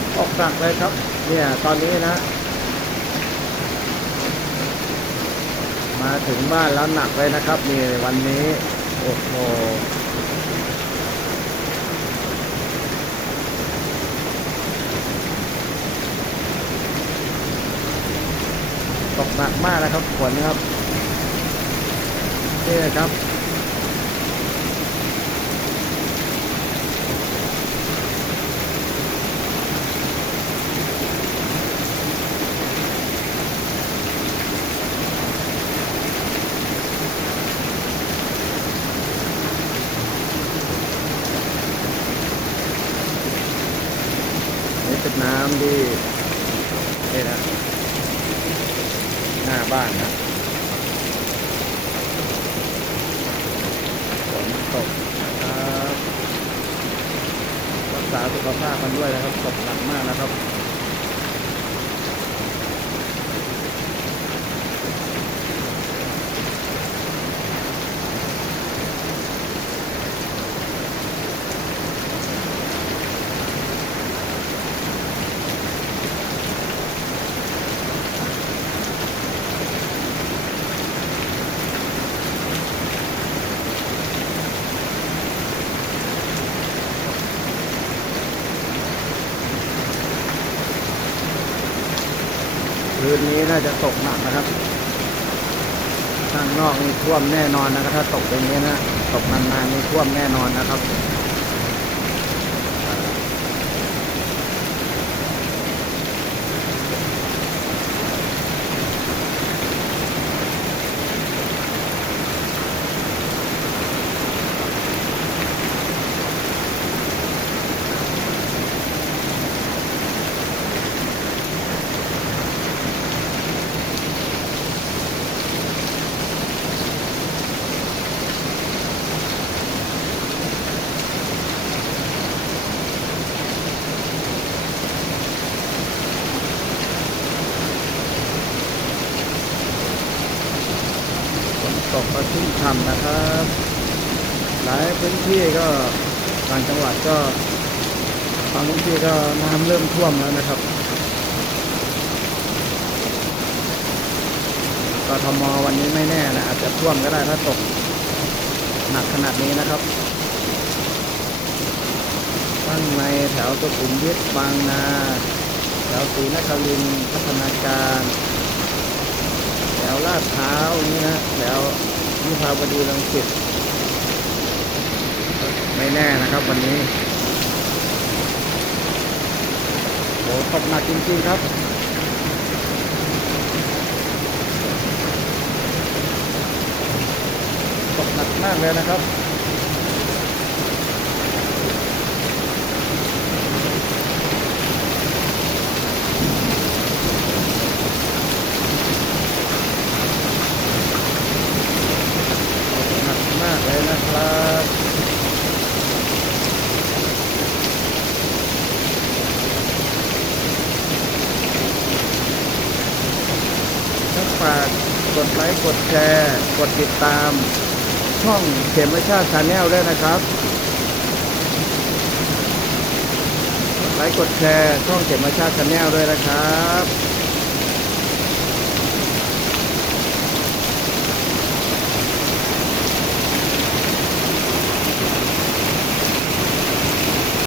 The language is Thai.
นตกหนักเลยครับเนี่ยตอนนี้นะมาถึงบ้านแล้วหนักเลยนะครับนี่วันนี้โอ้โหตกหนักมากนะครับฝนครับนี่ครับนี่เป็นน้ำที่นี่นะหน้าบ้านนะฝนตกนะครับรักษาสุขภาพกันด้วยนะครับตกหนักมากนะครับคืนนี้น่าจะตกหนักนะครับข้างนอกนี่ท่วมแน่นอนนะครับถ้าตกอย่างนี้นะตกนานๆนี่ท่วมแน่นอนนะครับฝนตกก็ชุ่มฉ่ำนะครับหลายพื้นที่ก็ต่างจังหวัดก็บางพื้นที่ก็น้ำเริ่มท่วมแล้วนะครับกทมวันนี้ไม่แน่นะอาจจะท่วมก็ได้ถ้าตกหนักขนาดนี้นะครับข้างในแถวสุขุมวิทบางนาแถวศรีนครินทร์พัฒนาการแถวลาดพร้าวนี่นะแถววิภาวดีรังสิตไม่แน่นะครับวันนี้โหตกหนักจริงๆครับตกหนักมากเลยนะครับหนักมากเลยนะครับถ้าฝากกดไลค์กดแชร์กดติดตามช่องเขมชาติชาแนลด้วยนะครับกดไลค์กดแชร์ช่องเขมชาติชาแนลด้วยนะครับ